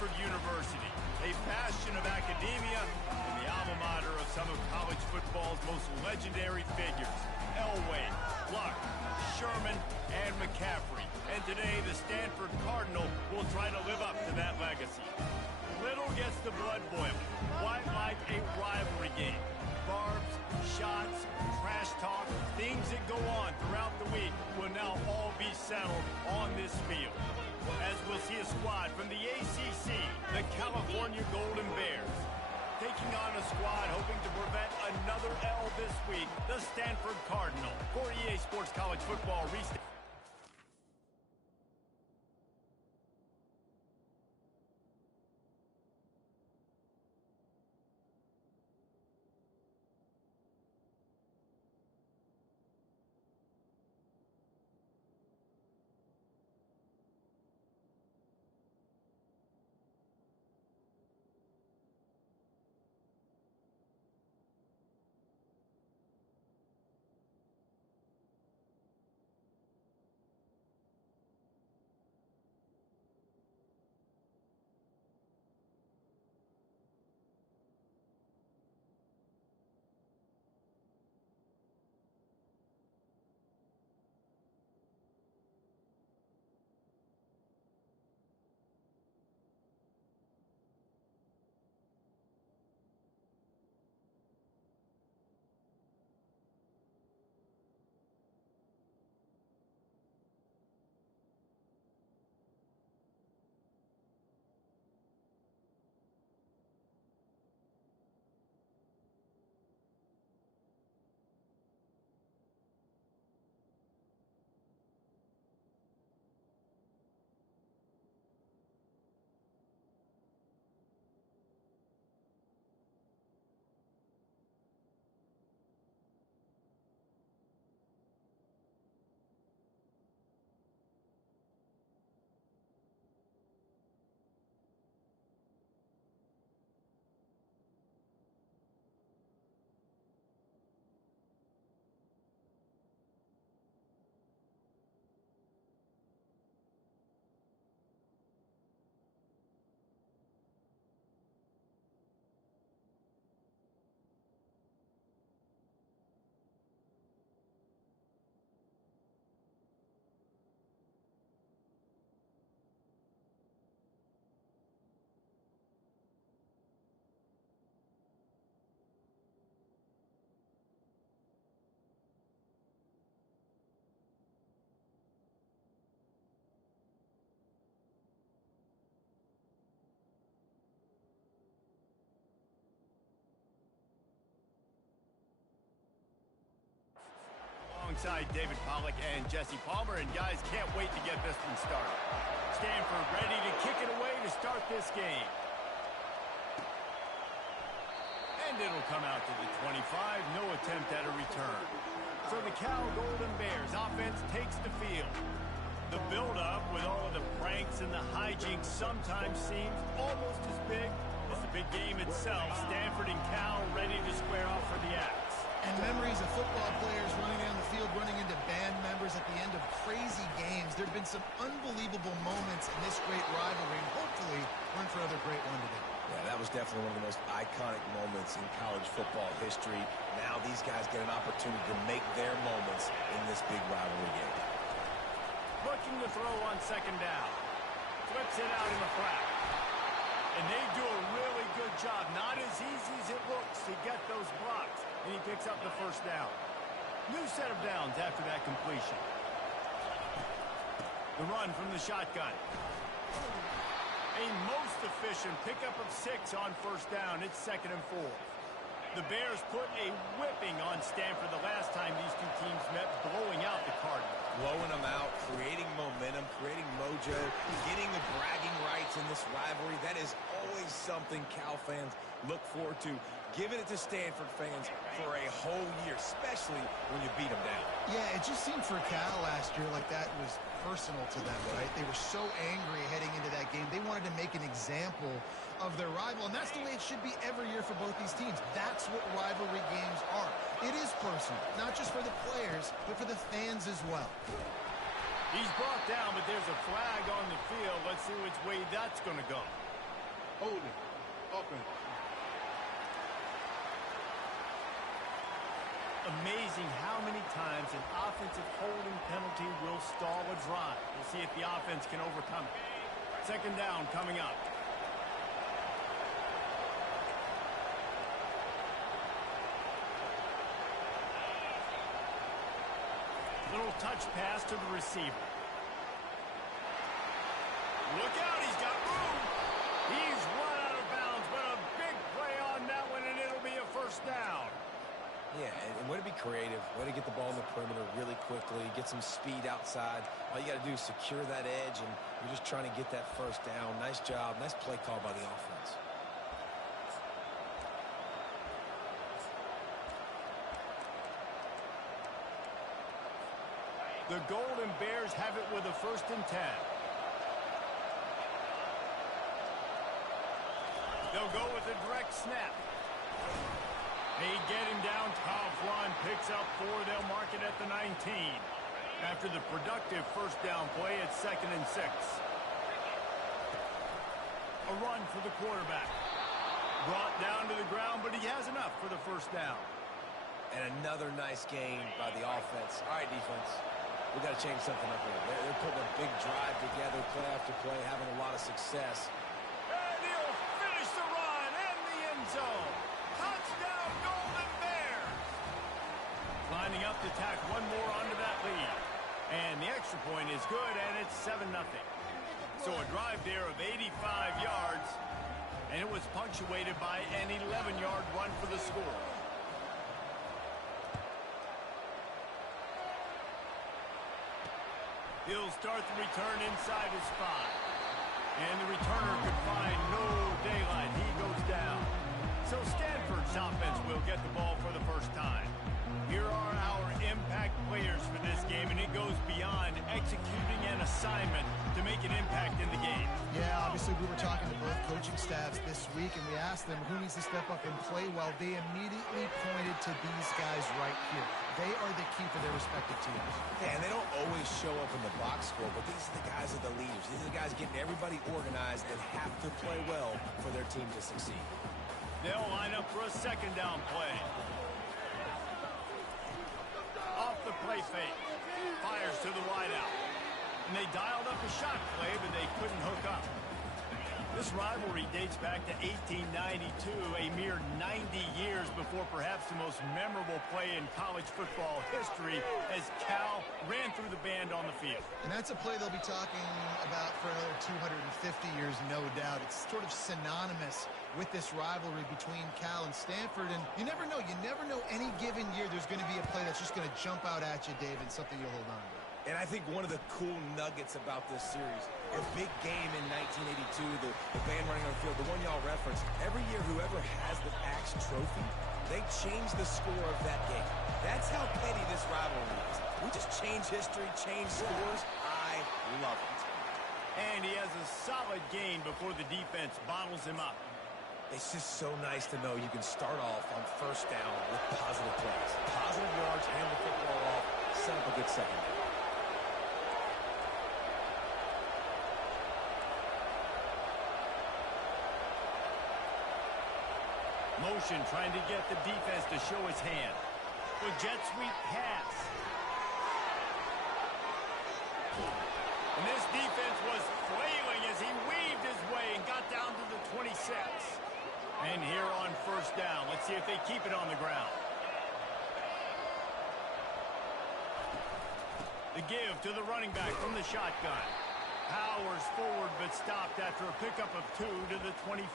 Stanford University, a bastion of academia and the alma mater of some of college football's most legendary figures, Elway, Luck, Sherman, and McCaffrey. And today, the Stanford Cardinal will try to live up to that legacy. Little gets the blood boiling, quite like a rivalry game. Barbs, shots, trash talk, things that go on throughout the week will now all be settled on this field. As we'll see a squad from the ACC, the California Golden Bears, taking on a squad hoping to prevent another L this week, the Stanford Cardinal. For EA Sports College Football Restart. Alongside David Pollack and Jesse Palmer, and guys, can't wait to get this one started. Stanford ready to kick it away to start this game. And it'll come out to the 25, no attempt at a return. So the Cal Golden Bears offense takes the field. The build-up with all of the pranks and the hijinks sometimes seems almost as big as the big game itself. Stanford and Cal ready to square off for the axe. And memories of football players running down the field, running into band members at the end of crazy games. There have been some unbelievable moments in this great rivalry, and hopefully we're in for another great one today. Yeah, that was definitely one of the most iconic moments in college football history. Now these guys get an opportunity to make their moments in this big rivalry game. Looking to throw on second down. Flips it out in the flat. And they do a really good job. Not as easy as it looks to get those blocks. And he picks up the first down. New set of downs after that completion. The run from the shotgun. A most efficient pickup of 6 on first down. It's 2nd and 4. The Bears put a whipping on Stanford the last time these two teams met, blowing out the Cardinals. Blowing them out, creating momentum, creating mojo, getting the bragging rights in this rivalry. That is always something Cal fans look forward to. Giving it to Stanford fans for a whole year, especially when you beat them down. Yeah, it just seemed for Cal last year like that was personal to them, right? They were so angry heading into that game. They wanted to make an example of their rival, and that's the way it should be every year for both these teams. That's what rivalry games are. It is personal, not just for the players, but for the fans as well. He's brought down, but there's a flag on the field. Let's see which way that's going to go. Holding. Offense. Amazing how many times an offensive holding penalty will stall a drive. We'll see if the offense can overcome it. Second down coming up. Little touch pass to the receiver. Look out, he's got room. He's run out of bounds, but a big play on that one, and it'll be a first down. Yeah, and way to be creative, way to get the ball in the perimeter really quickly, get some speed outside. All you got to do is secure that edge, and you're just trying to get that first down. Nice job, nice play call by the offense. The Golden Bears have it with a 1st and 10. They'll go with a direct snap. They get him down. Coughlin picks up 4. They'll mark it at the 19. After the productive first down play, it's 2nd and 6. A run for the quarterback. Brought down to the ground, but he has enough for the first down. And another nice gain by the offense. All right, defense. We've got to change something up here. They're putting a big drive together, play after play, having a lot of success. And he'll finish the run in the end zone. Touchdown, Golden Bears! Lining up to tack one more onto that lead. And the extra point is good, and it's 7-0. So a drive there of 85 yards, and it was punctuated by an 11-yard run for the score. He'll start the return inside his 5. And the returner could find no daylight. He goes down. So Stanford's offense will get the ball for the first time. Here are our impact players for this game, and it goes beyond executing an assignment to make an impact in the game. Yeah, obviously we were talking to both coaching staffs this week, and we asked them who needs to step up and play well. They immediately pointed to these guys right here. They are the key for their respective teams. Yeah, and they don't always show up in the box score, but these are the guys that are the leaders. These are the guys getting everybody organized and have to play well for their team to succeed. They'll line up for a second down play. Off the play fake. Fires to the wideout. And they dialed up a shot play, but they couldn't hook up. This rivalry dates back to 1892, a mere 90 years before perhaps the most memorable play in college football history as Cal ran through the band on the field. And that's a play they'll be talking about for another 250 years, no doubt. It's sort of synonymous with this rivalry between Cal and Stanford, and you never know. You never know any given year there's going to be a play that's just going to jump out at you, David, something you'll hold on to. And I think one of the cool nuggets about this series, a big game in 1982, the band running on the field, the one y'all referenced, every year whoever has the Axe Trophy, they change the score of that game. That's how petty this rivalry is. We just change history, change scores. I love it. And he has a solid gain before the defense bottles him up. It's just so nice to know you can start off on first down with positive plays. Positive yards, hand the football off, set up a good second down. Motion trying to get the defense to show his hand. The jet sweep pass. And this defense was flailing as he weaved his way and got down to the 26. And here on first down, let's see if they keep it on the ground. The give to the running back from the shotgun. Powers forward but stopped after a pickup of 2 to the 24.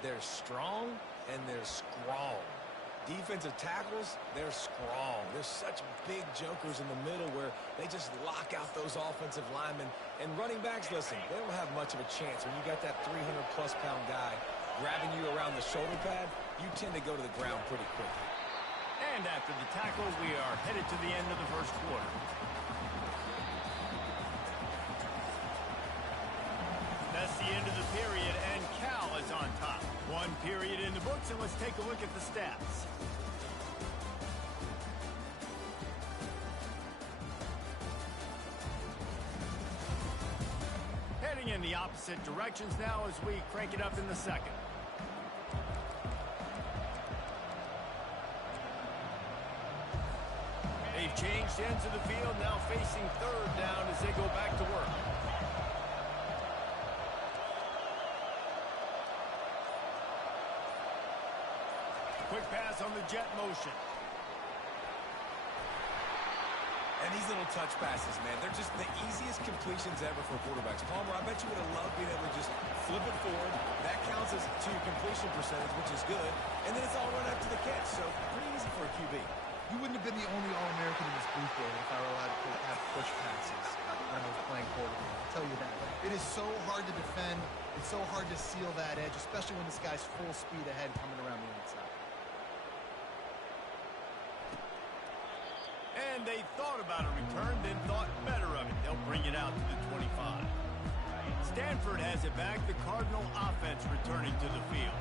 They're strong and they're strong. Defensive tackles, they're strong. They're such big jokers in the middle where they just lock out those offensive linemen. And running backs, listen, they don't have much of a chance. When you got that 300-plus pound guy grabbing you around the shoulder pad, you tend to go to the ground pretty quickly. And after the tackle, we are headed to the end of the first quarter. That's the end of the period, and Cal is on top. One period in the books, and let's take a look at the stats. Heading in the opposite directions now as we crank it up in the second. They've changed ends of the field, now facing third down as they go back to work. Quick pass on the jet motion. And these little touch passes, man, they're just the easiest completions ever for quarterbacks. Palmer, I bet you would have loved being able to just flip it forward. That counts as to your completion percentage, which is good. And then it's all run up to the catch, so pretty easy for a QB. You wouldn't have been the only All-American in this booth, Dave, if I were allowed to have push passes when I was playing quarterback. I'll tell you that. It is so hard to defend. It's so hard to seal that edge, especially when this guy's full speed ahead coming around the outside. And they thought about a return, then thought better of it. They'll bring it out to the 25. Stanford has it back. The Cardinal offense returning to the field.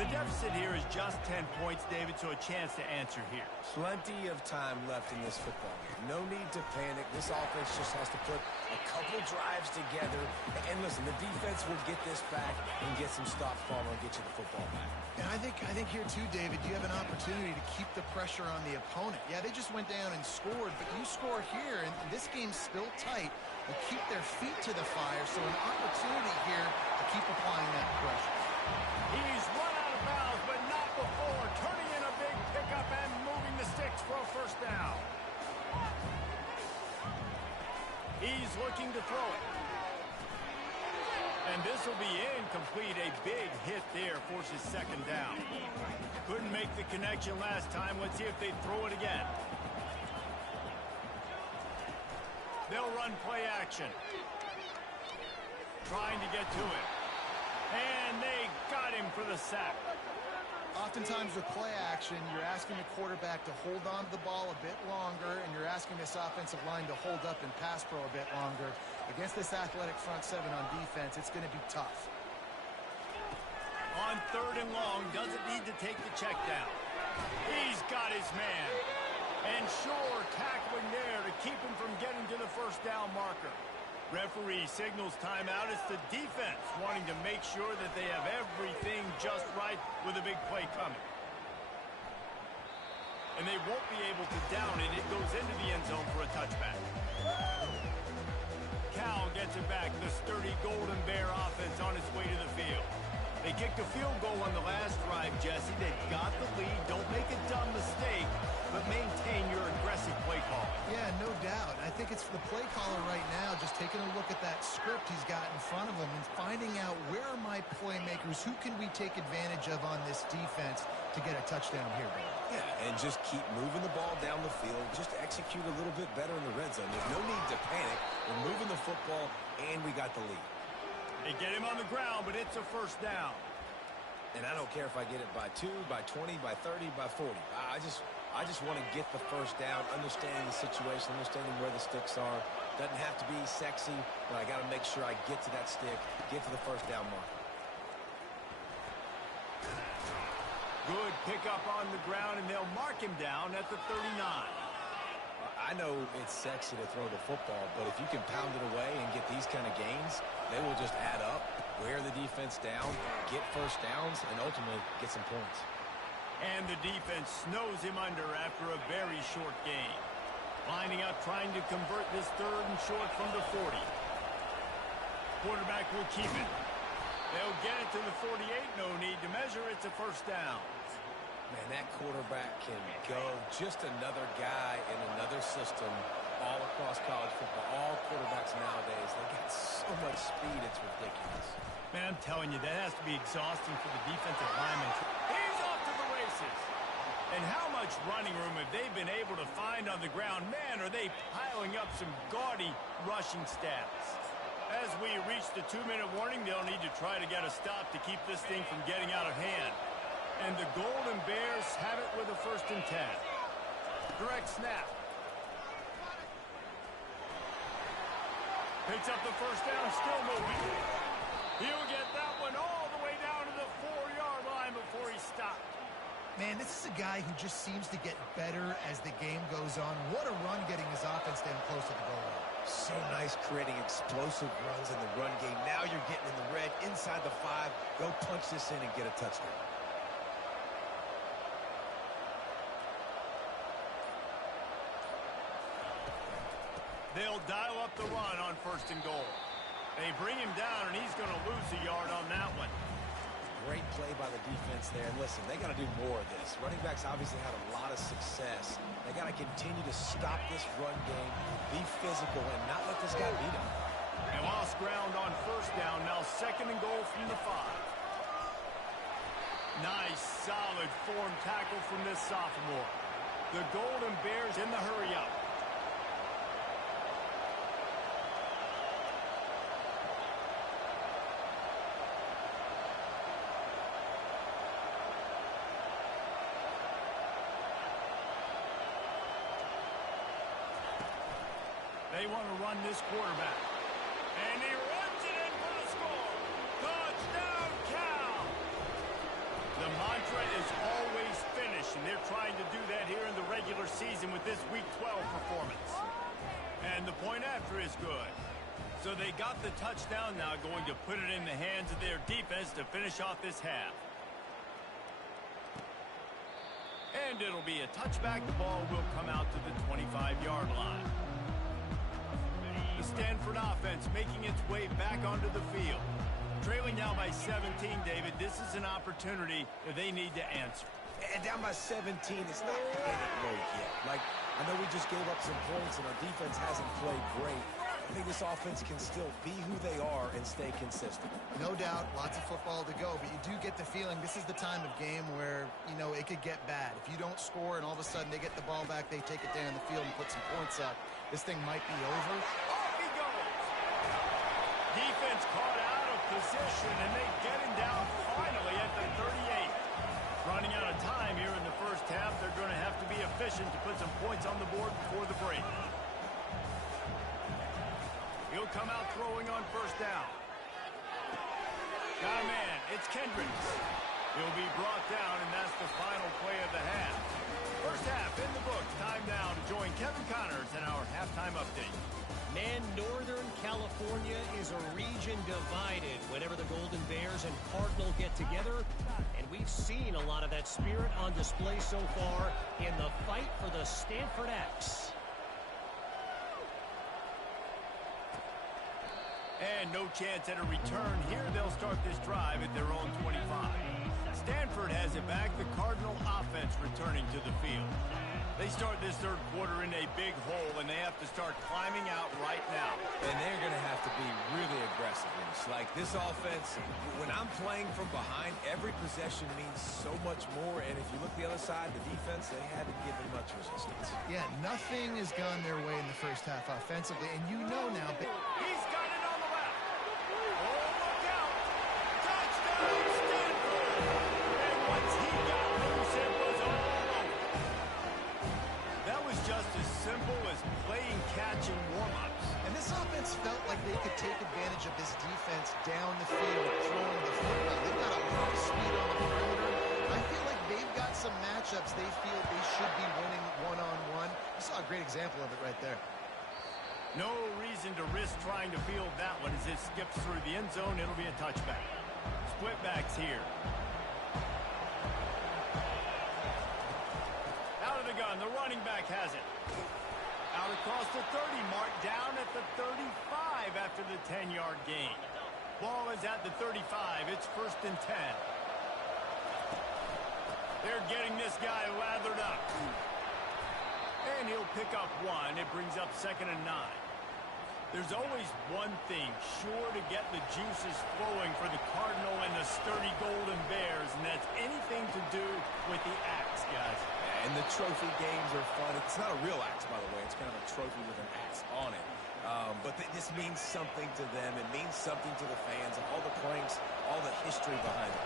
The deficit here is just 10 points, David, so a chance to answer here. Plenty of time left in this football game. No need to panic. This offense just has to put a couple drives together. And listen, the defense will get this back and get some stops, Palmer, and get you the football back. And I think here too, David, you have an opportunity to keep the pressure on the opponent. Yeah, they just went down and scored, but you score here, and this game's still tight. You keep their feet to the fire, so an opportunity here to keep applying that pressure. He's run out of bounds, but not before. Turning in a big pickup and moving the sticks for a first down. He's looking to throw it. And this will be incomplete. A big hit there forces second down. Couldn't make the connection last time. Let's see if they throw it again. They'll run play action. Trying to get to it. And they got him for the sack. Oftentimes with play action, you're asking the quarterback to hold on to the ball a bit longer, and you're asking this offensive line to hold up and pass pro a bit longer. Against this athletic front seven on defense, it's going to be tough. On third and long, doesn't need to take the check down. He's got his man. And sure, tackling there to keep him from getting to the first down marker. Referee signals timeout. It's the defense wanting to make sure that they have everything just right with a big play coming. And they won't be able to down it. It goes into the end zone for a touchback. Cal gets it back. The sturdy Golden Bear offense on its way to the field. They kicked a field goal on the last drive, Jesse. They got the lead. Don't make a dumb mistake, but maintain your aggressive play call. Yeah, no doubt. I think it's the play caller right now just taking a look at that script he's got in front of him and finding out where are my playmakers, who can we take advantage of on this defense to get a touchdown here, Bill. Yeah, and just keep moving the ball down the field. Just execute a little bit better in the red zone. There's no need to panic. We're moving the football, and we got the lead. They get him on the ground, but it's a first down. And I don't care if I get it by 2, by 20, by 30, by 40. I just want to get the first down, understanding the situation, understanding where the sticks are. Doesn't have to be sexy, but I got to make sure I get to that stick, get to the first down marker. Good pickup on the ground, and they'll mark him down at the 39. I know it's sexy to throw the football, but if you can pound it away and get these kind of gains, they will just add up, wear the defense down, get first downs, and ultimately get some points. And the defense snows him under after a very short gain. Lining up, trying to convert this third and short from the 40. Quarterback will keep it. They'll get it to the 48. No need to measure. It's a first down. Man, that quarterback can go. Just another guy in another system all across college football. All quarterbacks nowadays, they got so much speed, it's ridiculous. Man, I'm telling you, that has to be exhausting for the defensive lineman. He's off to the races. And how much running room have they been able to find on the ground? Man, are they piling up some gaudy rushing stats. As we reach the 2-minute warning, they'll need to try to get a stop to keep this thing from getting out of hand. And the Golden Bears have it with a 1st and 10. Direct snap. Picks up the first down, still moving. He'll get that one all the way down to the 4-yard line before he stopped. Man, And this is a guy who just seems to get better as the game goes on. What a run getting his offense down close to the goal line. So nice creating explosive runs in the run game. Now you're getting in the red, inside the 5. Go punch this in and get a touchdown. They'll dial up the run on 1st and goal. They bring him down, and he's going to lose a yard on that one. Great play by the defense there. And listen, they got to do more of this. Running backs obviously had a lot of success. They got to continue to stop this run game, be physical, and not let this guy beat him. They lost ground on 1st down. Now 2nd and goal from the 5. Nice, solid form tackle from this sophomore. The Golden Bears in the hurry-up. They want to run this quarterback. And he runs it in for the score. Touchdown, Cal! The mantra is always finish, and they're trying to do that here in the regular season with this Week 12 performance. And the point after is good. So they got the touchdown, now going to put it in the hands of their defense to finish off this half. And it'll be a touchback. The ball will come out to the 25-yard line. The Stanford offense making its way back onto the field. Trailing now by 17, David. This is an opportunity that they need to answer. And down by 17, it's not panic mode yet. Like, I know we just gave up some points and our defense hasn't played great. I think this offense can still be who they are and stay consistent. No doubt, lots of football to go, but you do get the feeling this is the time of game where, you know, it could get bad. If you don't score and all of a sudden they get the ball back, they take it down the field and put some points up, this thing might be over. Defense caught out of position, and they get him down finally at the 38. Running out of time here in the first half. They're going to have to be efficient to put some points on the board before the break. He'll come out throwing on 1st down. Got a man. It's Kendricks. He'll be brought down, and that's the final play of the half. First half in the books. Time now to join Kevin Connors in our halftime update. Man, Northern California is a region divided whenever the Golden Bears and Cardinal get together. And we've seen a lot of that spirit on display so far in the fight for the Stanford X. And no chance at a return here. They'll start this drive at their own 25. Stanford has it back. The Cardinal offense returning to the field. They start this 3rd quarter in a big hole, and they have to start climbing out right now. And they're going to have to be really aggressive. Like this offense, when I'm playing from behind, every possession means so much more. And if you look the other side, the defense, they haven't given much resistance. Yeah, nothing has gone their way in the first half offensively, and you know now. He's got it on the left. Oh, look out. Touchdown, Stanford. And once he got loose, it was all over. That was just as simple as playing catch and warm-ups. And this offense felt like they could take advantage of this defense down the field, throwing the football. They've got a lot of speed on the perimeter. I feel like they've got some matchups they feel they should be winning one-on-one. You saw a great example of it right there. No reason to risk trying to field that one as it skips through the end zone. It'll be a touchback. Split backs here. Out of the gun, the running back has it. Out across the 30 mark, down at the 35 after the 10-yard gain. Ball is at the 35. It's 1st and 10. They're getting this guy lathered up. And he'll pick up 1. It brings up 2nd and 9. There's always one thing sure to get the juices flowing for the Cardinal and the sturdy Golden Bears, and that's anything to do with the axe, guys. And the trophy games are fun. It's not a real axe, by the way. It's kind of a trophy with an axe on it. But this means something to them. It means something to the fans. All the pranks, all the history behind it.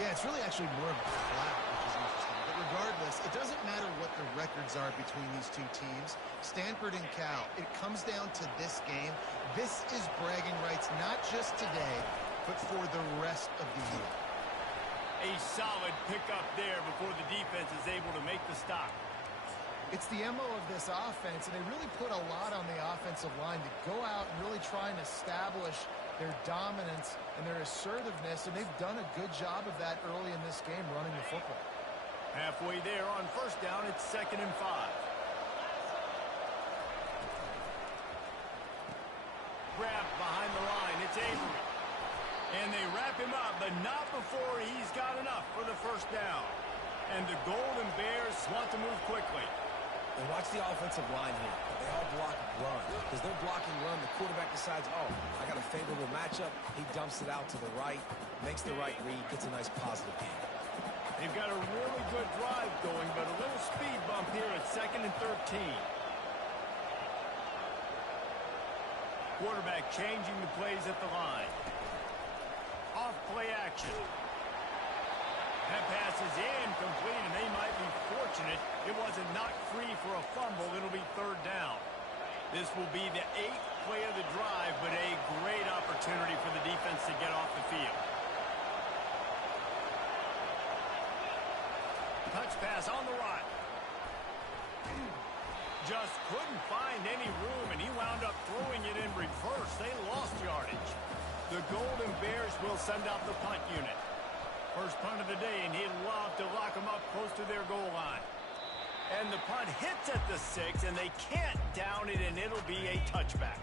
Yeah, it's really actually more of a flat, which is interesting. But regardless, it doesn't matter what the records are between these two teams. Stanford and Cal, it comes down to this game. This is bragging rights, not just today, but for the rest of the year. A solid pickup there before the defense defense is able to make the stop. It's the MO of this offense, and they really put a lot on the offensive line to go out and really try and establish their dominance and their assertiveness, and they've done a good job of that early in this game running the football. Halfway there on first down, it's 2nd and 5. Grabbed behind the line, it's Avery. And they wrap him up, but not before he's got enough for the first down. And the Golden Bears want to move quickly. And watch the offensive line here. They all block run. Because they're blocking run, the quarterback decides, oh, I got a favorable matchup. He dumps it out to the right, makes the right read, gets a nice positive gain. They've got a really good drive going, but a little speed bump here at 2nd and 13. Quarterback changing the plays at the line. Off play action. That pass is incomplete, and they might be fortunate it wasn't knocked free for a fumble. It'll be 3rd down. This will be the 8th play of the drive, but a great opportunity for the defense to get off the field. Touch pass on the right. Just couldn't find any room, and he wound up throwing it in reverse. They lost yardage. The Golden Bears will send out the punt unit. First punt of the day, and he'd love to lock them up close to their goal line. And the punt hits at the 6, and they can't down it, and it'll be a touchback.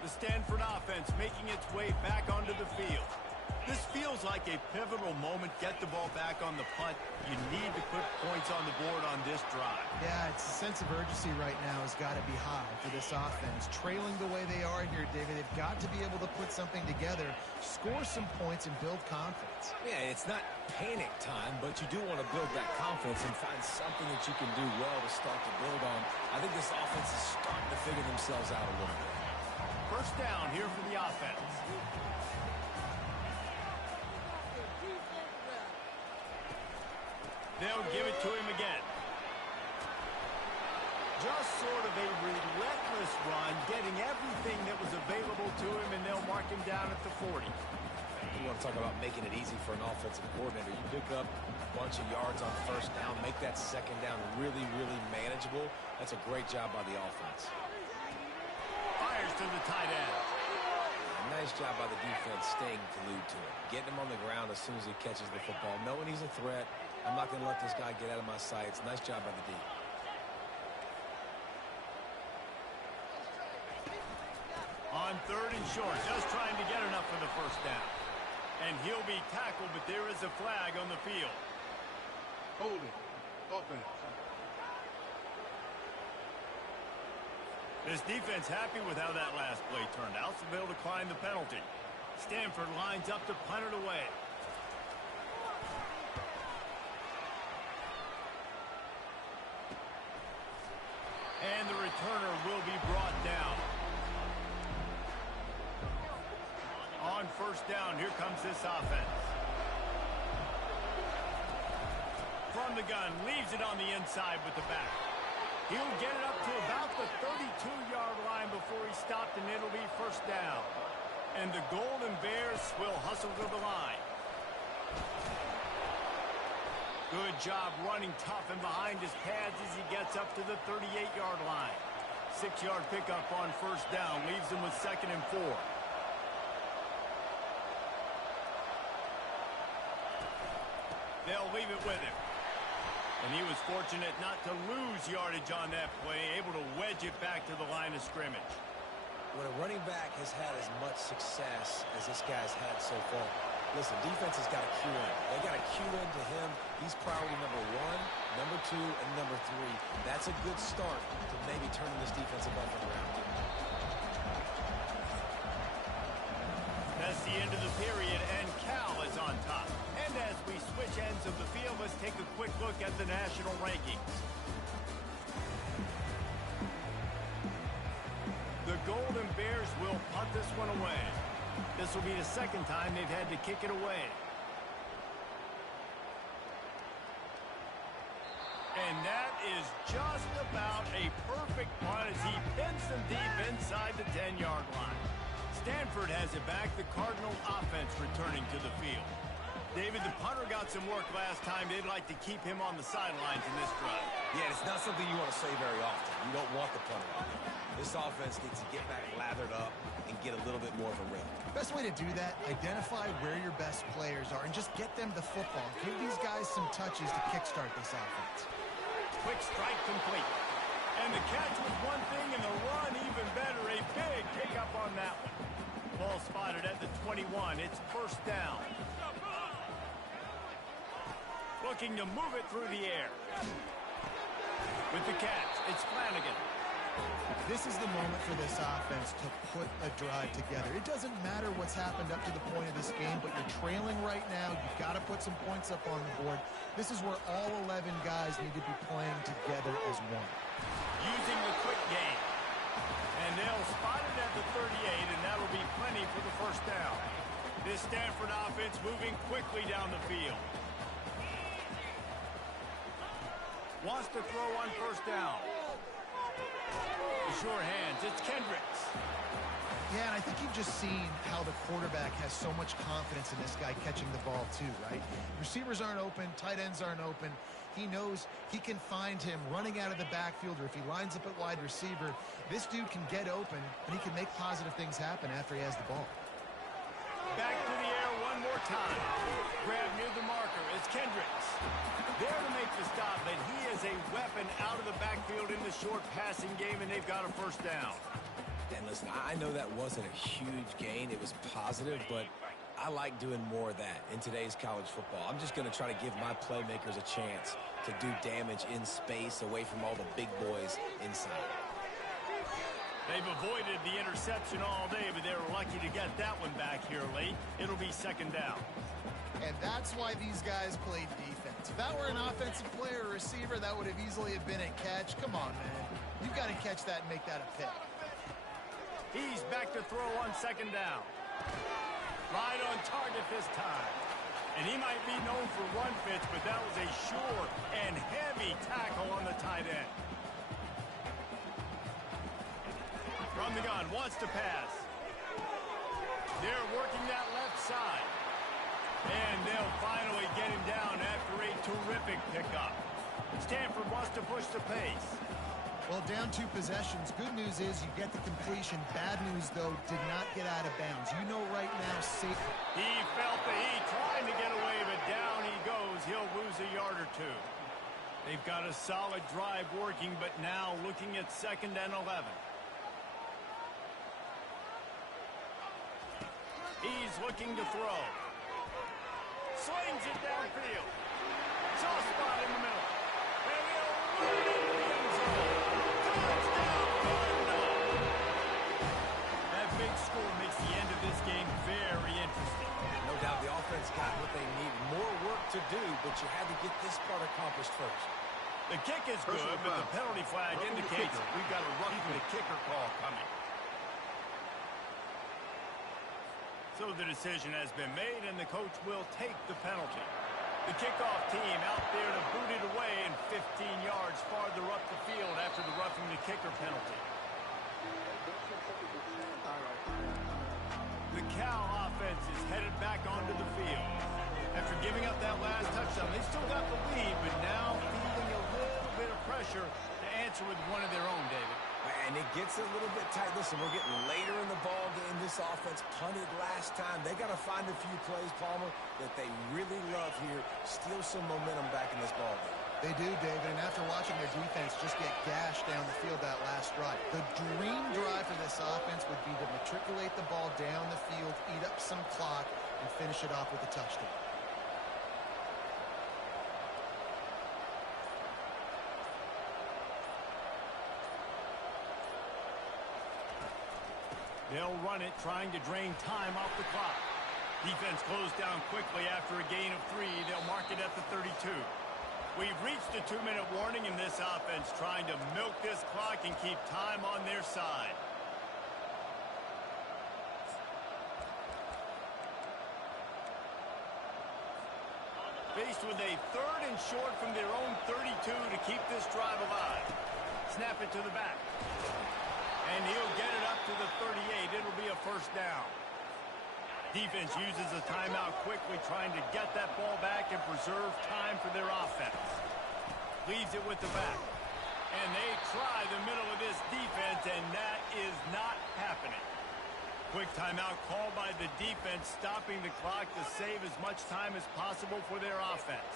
The Stanford offense making its way back onto the field. This feels like a pivotal moment. Get the ball back on the punt. You need to put points on the board on this drive. Yeah, it's a sense of urgency right now has got to be high for this offense. Trailing the way they are here, David, they've got to be able to put something together, score some points, and build confidence. Yeah, it's not panic time, but you do want to build that confidence and find something that you can do well to start to build on. I think this offense is starting to figure themselves out a little bit. First down here for the offense. They'll give it to him again. Just sort of a relentless run, getting everything that was available to him, and they'll mark him down at the 40. You want to talk about making it easy for an offensive coordinator. You pick up a bunch of yards on first down, make that second down really, really manageable. That's a great job by the offense. Fires to the tight end. Nice job by the defense staying glued to him. Getting him on the ground as soon as he catches the football. Knowing he's a threat. I'm not going to let this guy get out of my sights. Nice job by the D. On 3rd and short, just trying to get enough for the first down. And he'll be tackled, but there is a flag on the field. Hold it. Offense. This defense happy with how that last play turned out, so they'll decline the penalty. Stanford lines up to punt it away. And the returner will be brought down. On first down, here comes this offense. From the gun, leaves it on the inside with the back. He'll get it up to about the 32-yard line before he stopped, and it'll be first down. And the Golden Bears will hustle to the line. Good job running tough and behind his pads as he gets up to the 38-yard line. 6-yard pickup on first down, leaves him with 2nd and 4. They'll leave it with him. And he was fortunate not to lose yardage on that play, able to wedge it back to the line of scrimmage. When a running back has had as much success as this guy's had so far, listen, defense has got to cue in. They got to cue in to him. He's priority number 1, number 2, and number 3. That's a good start to maybe turning this defensive effort around. That's the end of the period, and Cal is on top. And as we switch ends of the field, let's take a quick look at the national rankings. The Golden Bears will punt this one away. This will be the 2nd time they've had to kick it away. And that is just about a perfect punt as he pins them deep inside the 10-yard line. Stanford has it back, the Cardinal offense returning to the field. David, the punter got some work last time. They'd like to keep him on the sidelines in this drive. Yeah, it's not something you want to say very often. You don't want the punter on. This offense needs to get back lathered up and get a little bit more of a rhythm. Best way to do that, identify where your best players are and just get them the football. Give these guys some touches to kickstart this offense. Quick strike complete. And the catch was one thing and the run even better. A big pickup on that one. Ball spotted at the 21. It's first down. Looking to move it through the air. With the catch, it's Flanagan. This is the moment for this offense to put a drive together. It doesn't matter what's happened up to the point of this game, but you're trailing right now. You've got to put some points up on the board. This is where all 11 guys need to be playing together as one. Using the quick game. And they'll spot it at the 38, and that'll be plenty for the first down. This Stanford offense moving quickly down the field. Wants to throw on first down. The sure hands, it's Kendricks. Yeah, and I think you've just seen how the quarterback has so much confidence in this guy catching the ball too, right? Receivers aren't open, tight ends aren't open. He knows he can find him running out of the backfield, or if he lines up at wide receiver, this dude can get open, and he can make positive things happen after he has the ball. Back to the air one more time. Grab near the marker. It's Kendricks. There to make the stop, but he is a weapon out of the backfield in the short passing game, and they've got a first down. And listen, I know that wasn't a huge gain. It was positive, but I like doing more of that in today's college football. I'm just going to try to give my playmakers a chance to do damage in space away from all the big boys inside. They've avoided the interception all day, but they were lucky to get that one back here late. It'll be second down. And that's why these guys played defense. If that were an offensive player or receiver, that would have easily have been a catch. Come on, man. You've got to catch that and make that a pick. He's back to throw on second down. Right on target this time. And he might be known for run fits, but that was a sure and heavy tackle on the tight end. From the gun, wants to pass. They're working that left side. And they'll finally get him down after a terrific pickup. Stanford wants to push the pace. Well, down 2 possessions. Good news is you get the completion. Bad news, though, did not get out of bounds. You know right now, safe. He felt the heat, trying to get away, but down he goes. He'll lose a yard or 2. They've got a solid drive working, but now looking at second and 11. He's looking to throw. Slings it downfield. Soft spot in the middle. And he'll run it in the end zone. Touchdown, Cardinals! That big score makes the end of this game very interesting. No doubt the offense got what they need. More work to do, but you had to get this part accomplished first. The kick is good, but the penalty flag indicates we've got a roughing the kicker call coming. So the decision has been made, and the coach will take the penalty. The kickoff team out there to boot it away and 15 yards farther up the field after the roughing the kicker penalty. The Cal offense is headed back onto the field. After giving up that last touchdown, they still got the lead, but now feeling a little bit of pressure to answer with one of their own, David. And it gets a little bit tight. Listen, we're getting later in the ball game. This offense punted last time. They got to find a few plays, Palmer, that they really love here. Steal some momentum back in this ball game. They do, David, and after watching their defense just get gashed down the field that last drive, the dream drive for this offense would be to matriculate the ball down the field, eat up some clock, and finish it off with a touchdown. They'll run it, trying to drain time off the clock. Defense closed down quickly after a gain of 3. They'll mark it at the 32. We've reached a 2-minute warning in this offense, trying to milk this clock and keep time on their side. Faced with a 3rd and short from their own 32 to keep this drive alive. Snap it to the back. And he'll get it up to the 38. It'll be a first down. Defense uses a timeout quickly, trying to get that ball back and preserve time for their offense. Leaves it with the back. And they try the middle of this defense, and that is not happening. Quick timeout called by the defense, stopping the clock to save as much time as possible for their offense.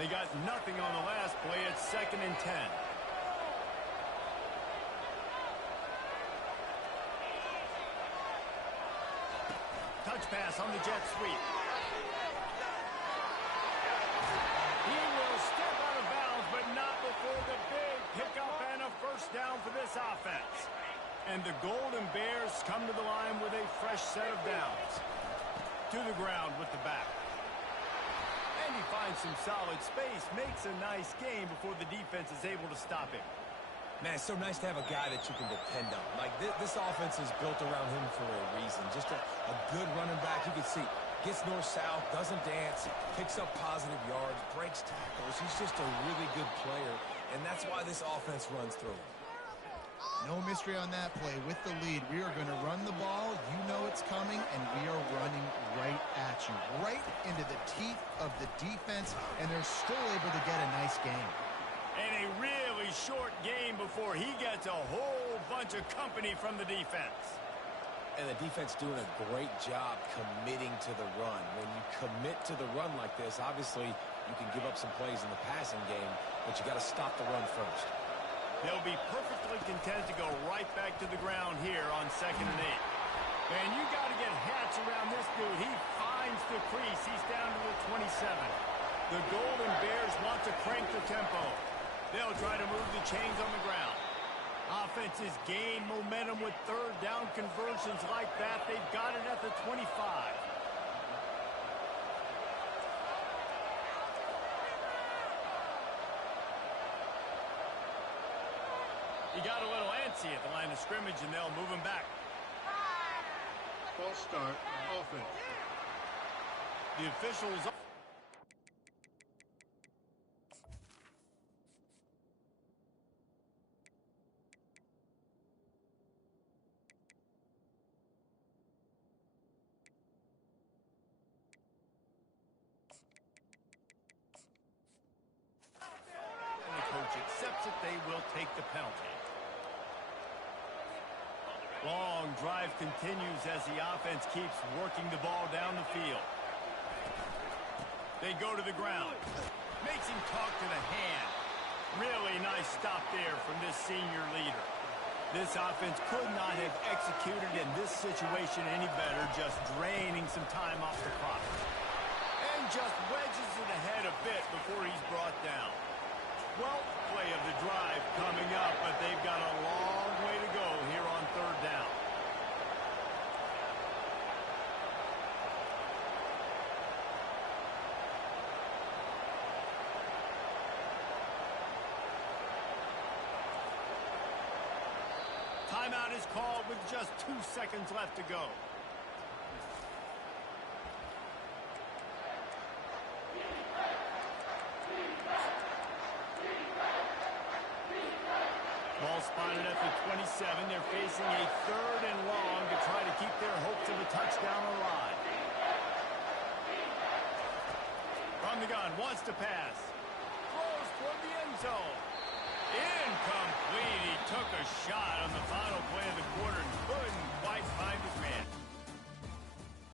They got nothing on the last play. It's 2nd and 10. Touch pass on the jet sweep. He will step out of bounds, but not before the big pickup and a first down for this offense. And the Golden Bears come to the line with a fresh set of downs. To the ground with the back. And he finds some solid space, makes a nice game before the defense is able to stop him. Man, it's so nice to have a guy that you can depend on. Like, this offense is built around him for a reason. Just a good running back. You can see, gets north-south, doesn't dance, picks up positive yards, breaks tackles. He's just a really good player, and that's why this offense runs through him. No mystery on that play. With the lead, we are going to run the ball. You know it's coming, and we are running right at you, right into the teeth of the defense, and they're still able to get a nice game. And a really short game before he gets a whole bunch of company from the defense. And the defense doing a great job committing to the run. When you commit to the run like this, obviously you can give up some plays in the passing game, but you got to stop the run first. They'll be perfectly content to go right back to the ground here on 2nd and 8. And you got to get hats around this dude. He finds the crease. He's down to the 27. The Golden Bears want to crank the tempo. They'll try to move the chains on the ground. Offenses gain momentum with third down conversions like that. They've got it at the 25. He got a little antsy at the line of scrimmage, and they'll move him back. False start, offense. The officials... and the coach accepts it. They will take the penalty. Long drive continues as the offense keeps working the ball down the field. They go to the ground. Makes him talk to the hand. Really nice stop there from this senior leader. This offense could not have executed in this situation any better, just draining some time off the clock. And just wedges it ahead a bit before he's brought down. 12th play of the drive coming up, but they've got a long way to go here on 3rd down. Timeout is called with just 2 seconds left to go. Ball spotted at the 27. They're facing a 3rd and long to try to keep their hopes of a touchdown alive. From the gun, wants to pass. Throws toward the end zone. Incomplete. He took a shot on the final play of the quarter and couldn't quite find his man.